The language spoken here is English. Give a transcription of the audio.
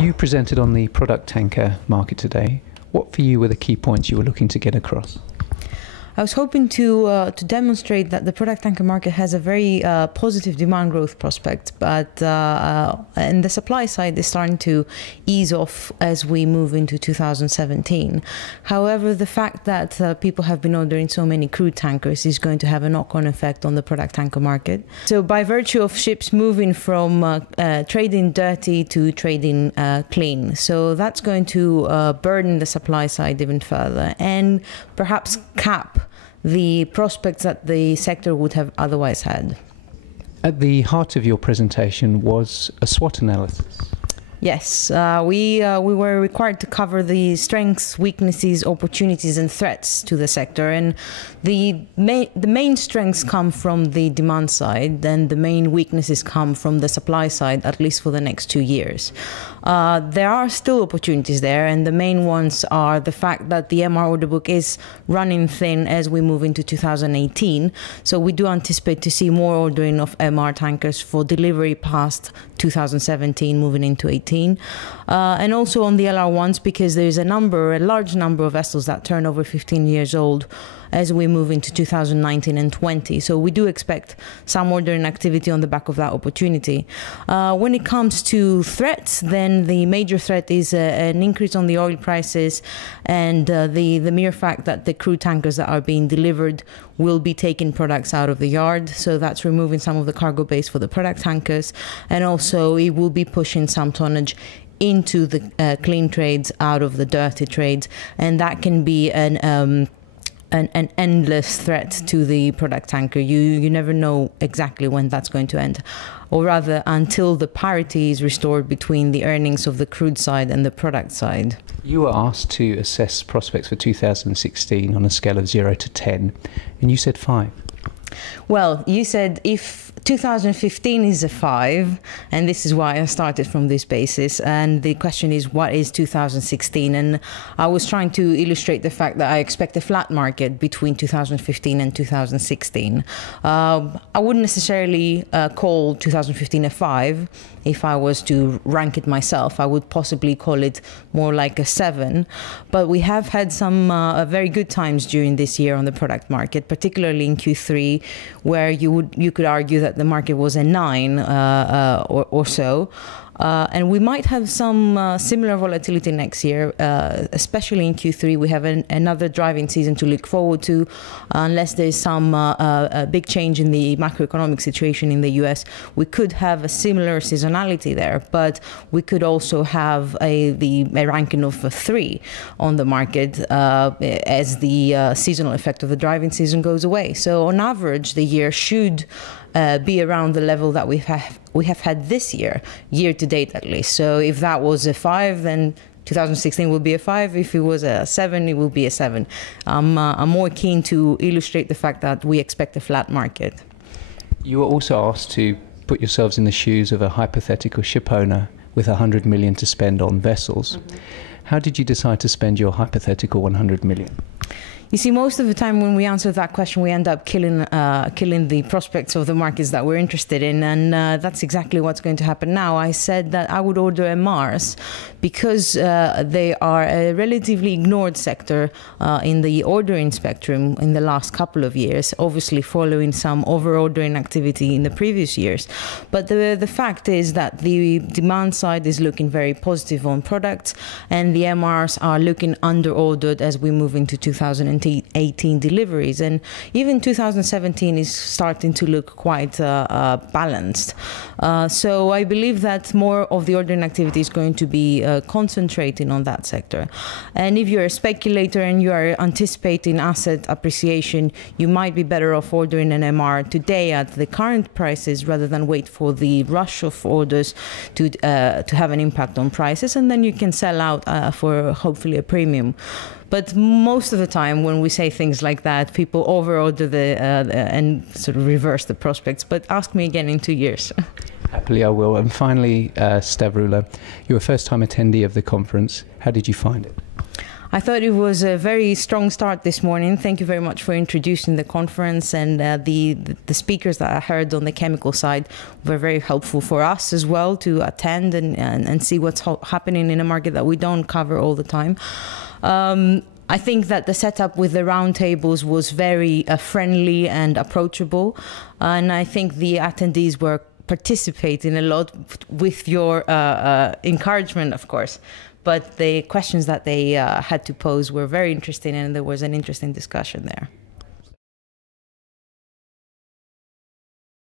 You presented on the product tanker market today. What for you were the key points you were looking to get across? I was hoping to demonstrate that the product tanker market has a very positive demand growth prospect, but and the supply side is starting to ease off as we move into 2017. However, the fact that people have been ordering so many crude tankers is going to have a knock-on effect on the product tanker market. So by virtue of ships moving from trading dirty to trading clean, so that's going to burden the supply side even further and perhaps cap the prospects that the sector would have otherwise had. At the heart of your presentation was a SWOT analysis. Yes, we were required to cover the strengths, weaknesses, opportunities and threats to the sector, and the main strengths come from the demand side and the main weaknesses come from the supply side, at least for the next 2 years. There are still opportunities there, and the main ones are the fact that the MR order book is running thin as we move into 2018, so we do anticipate to see more ordering of MR tankers for delivery past 2017 moving into 18. And also on the LR1s, because there's a large number of vessels that turn over 15 years old as we move into 2019 and 20. So we do expect some ordering activity on the back of that opportunity. When it comes to threats, then the major threat is an increase on the oil prices and the mere fact that the crude tankers that are being delivered will be taking products out of the yard. So that's removing some of the cargo base for the product tankers. And also it will be pushing some tonnage into the clean trades out of the dirty trades. And that can be an endless threat to the product tanker. You never know exactly when that's going to end, or rather until the parity is restored between the earnings of the crude side and the product side. You were asked to assess prospects for 2016 on a scale of 0 to 10, and you said 5. Well, you said if 2015 is a 5, and this is why I started from this basis, and the question is what is 2016, and I was trying to illustrate the fact that I expect a flat market between 2015 and 2016. I wouldn't necessarily call 2015 a 5. If I was to rank it myself, I would possibly call it more like a 7. But we have had some very good times during this year on the product market, particularly in Q3, where you could argue that the market was a 9 or so. And we might have some similar volatility next year, especially in Q3. We have another driving season to look forward to, unless there's some big change in the macroeconomic situation in the US. We could have a similar seasonality there, but we could also have a ranking of a 3 on the market as the seasonal effect of the driving season goes away. So on average, the year should be around the level that we have had this year to date at least. So if that was a 5, then 2016 will be a 5. If it was a 7, it will be a 7. I'm more keen to illustrate the fact that we expect a flat market. You were also asked to put yourselves in the shoes of a hypothetical ship owner with 100 million to spend on vessels. Mm-hmm. How did you decide to spend your hypothetical 100 million? You see, most of the time when we answer that question, we end up killing the prospects of the markets that we're interested in, and that's exactly what's going to happen now. I said that I would order MRs because they are a relatively ignored sector in the ordering spectrum in the last couple of years, obviously following some over-ordering activity in the previous years. But the fact is that the demand side is looking very positive on products, and the MRs are looking under-ordered as we move into 2018 deliveries, and even 2017 is starting to look quite balanced. So I believe that more of the ordering activity is going to be concentrating on that sector. And if you're a speculator and you are anticipating asset appreciation, you might be better off ordering an MR today at the current prices rather than wait for the rush of orders to have an impact on prices, and then you can sell out for hopefully a premium. But most of the time when we say things like that, people over-order and sort of reverse the prospects. But ask me again in 2 years. Happily I will. And finally, Stavroula, you're a first-time attendee of the conference. How did you find it? I thought it was a very strong start this morning. Thank you very much for introducing the conference, and the speakers that I heard on the chemical side were very helpful for us as well to attend and see what's happening in a market that we don't cover all the time. I think that the setup with the roundtables was very friendly and approachable, and I think the attendees were participating a lot with your encouragement, of course. But the questions that they had to pose were very interesting, and there was an interesting discussion there.